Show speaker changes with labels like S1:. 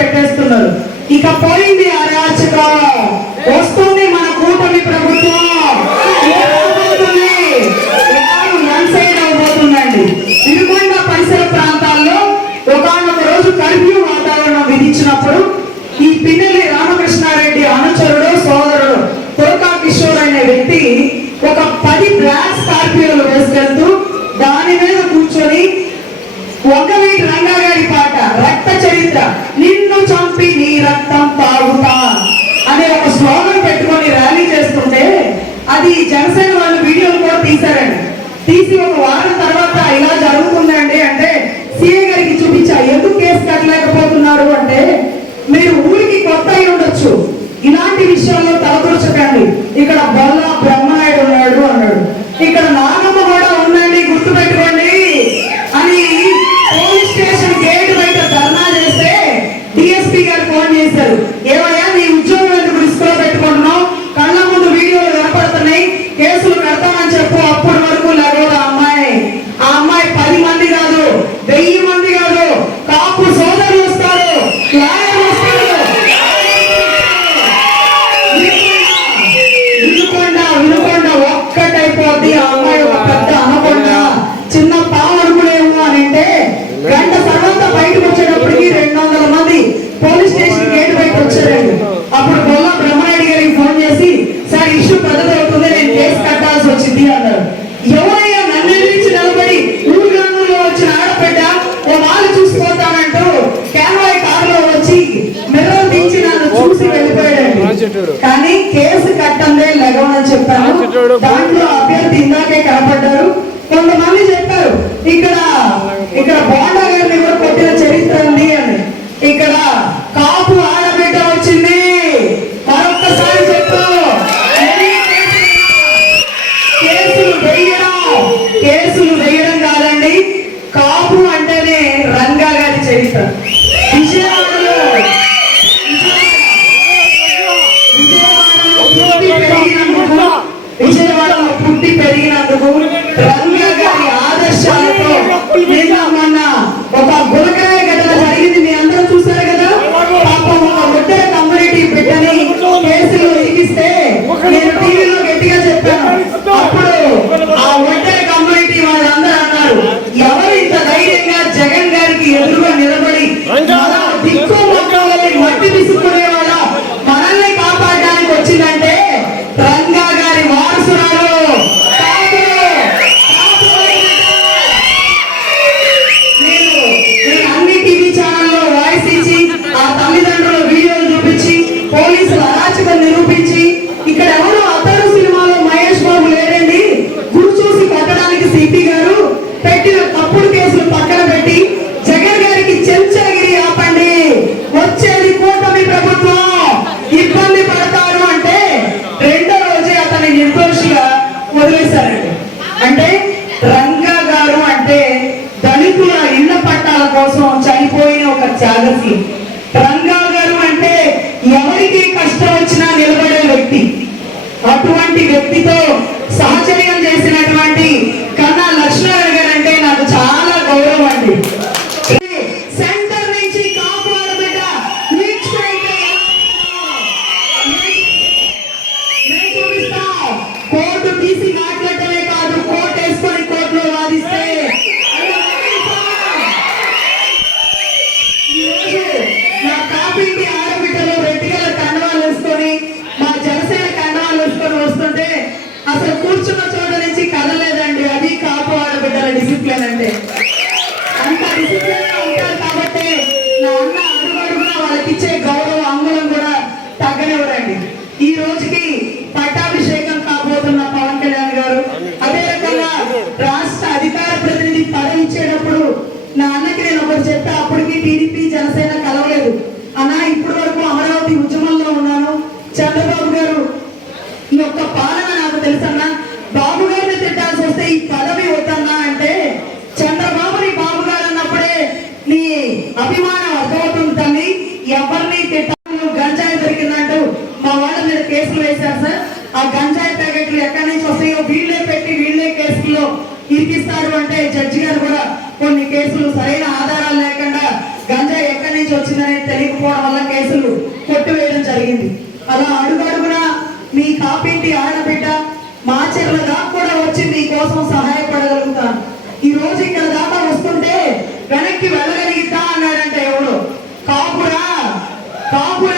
S1: పెట్టేస్తున్నారు. ఇక పోయింది అరాచక వస్తుంది మన కూటమి ప్రభుత్వం. ఇక రాబోతుంది. పరిసర ప్రాంతాల్లో ఒకనొక రోజు కర్ఫ్యూ వాతావరణం విధించినప్పుడు ఈ పిన్నెల్లి రామకృష్ణారెడ్డి అనుచరుడు సోదరుడు తోకా కిషోర్ అనే వ్యక్తి ఒక పది బ్లాక్ స్కార్పియోలు వేసుకెళ్తూ దాని మీద కూర్చొని ఒకవీటి రంగా గారి పాట నిన్ను చంపి నీ రక్తం తాగుతా అనే ఒక స్లోగన్ పెట్టుకొని ర్యాలీ చేస్తుంటే అది జనసేన వాళ్ళు వీడియోలు కూడా తీశారండి. తీసి ఒక వారం తర్వాత ఇలా జరుగుతుందండి అంటే సీఏ గారికి చూపించా ఎందుకు కేసు కట్టలేకపోతున్నారు? అంటే మీరు ఊరికి కొత్త అయి ఉండొచ్చు. ఇలాంటి విషయాల్లో తలదూర్చకండి. ఇక్కడ బొల్ల బ్రహ్మనాయుడు ఉన్నాడు అన్నాడు. ఇక్కడ ఆ అమ్మాయి ఒక పెద్ద అనకొండ చిన్న పావడుకునేమో అని అంటే గంట తర్వాత బయటకు వచ్చేటప్పటికి రెండు వందల మంది పోలీస్ స్టేషన్ గేట్ బయట వచ్చారండి అప్పుడు బొల్ల బ్రహ్మనాయుడు గారికి ఫోన్ చేసి సార్ ఇష్యూ పెద్దది అవుతుంది నేను కేసు కట్టాల్సి వచ్చింది అన్నారు. ఎవరయ్యా నన్ను ఎదిరించి నిలబడి ఊరుగానులో వచ్చిన ఆడబిడ్డ ఓ వాళ్ళు చూసిపోతానంటూ క్యాన్వాయ్ కారులో వచ్చి మిర్రర్ దించి నన్ను చూసి వెళ్ళిపోయాడండి. కానీ కేసు కట్టందే లెగవని చెప్పాను. దాంట్లో విజయవాడలో పెరిగినందుకు కోసం చనిపోయిన ఒక త్యాగశీలి రంగా గారు అంటే ఎవరికి కష్టం వచ్చినా నిలబడే వ్యక్తి. అటువంటి వ్యక్తితో సహచర్యం చేసినటువంటి కన్నా లక్ష్మణ్ గారు అంటే నాకు చాలా గౌరవం అండి. సెంటర్ నుంచి నేను కోర్టు తీసి నా డిసిప్లిన్ అంటే అంత డిసిప్లిన్ ఉంటారు కాబట్టి నా అన్న అడుగు అడుగున వాళ్ళకి ఇచ్చే గౌరవ అంగుళం కూడా తగ్గనివ్వరండి ఈ రోజుకి పట్టాభిషేకం కాబోతున్న పవన్ కళ్యాణ్ గారు అదే రకంగా రాష్ట్ర అధికార ప్రతినిధి పదవి ఇచ్చేటప్పుడు నా అన్నకి నేను ఒకటి చెప్తే అప్పటికి టీడీపీ జనసేన కలవలేదు. అన్న ఇప్పటి వరకు అమరావతి ఉద్యమంలో ఉన్నాను. చంద్రబాబు గారు ఈ యొక్క అభిమానం అర్థమవుతుంది తల్లి ఎవరిని తిట్టాను గంజాయి దొరికిందంటూ మా వాళ్ళ మీద కేసులు వేశారు సార్. ఆ గంజాయి ప్యాకెట్లు ఎక్కడి నుంచి వస్తాయో వీళ్ళే పెట్టి వీళ్ళే కేసుల్లో ఇరికిస్తారు అంటే జడ్జి గారు కూడా కొన్ని కేసులు సరైన ఆధారాలు లేకుండా గంజాయి ఎక్కడి నుంచి వచ్చిందనేది తెలియకపోవడం వల్ల కేసులు కొట్టివేయడం జరిగింది. అలా అడుగడుగున మీ కాపింటి ఆడబిడ్డ మా చెర్ల దాకా కూడా వచ్చి మీకోసం సహాయపడగలుగుతాను. ఈ రోజు ఇక్కడ దాకా Stop